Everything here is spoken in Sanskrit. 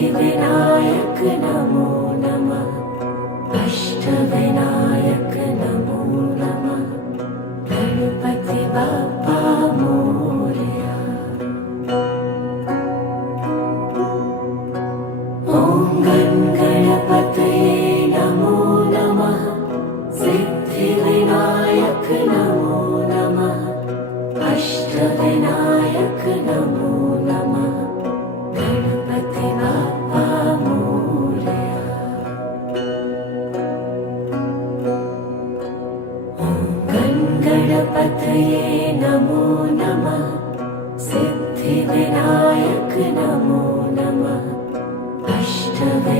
सिद्धिविनायक नमो नमः। अष्टविनायक नमो नमः। गणपति बाप्पा मोरया। ॐ गणपतये नमो नमः। सिद्धिविनायक नमो नमः। अष्टविनायक नमो नमः। गणपति बाप्पा मोरया। गणपतये नमो नमः। सिद्धिविनायक नमो नमः। अष्टविनायक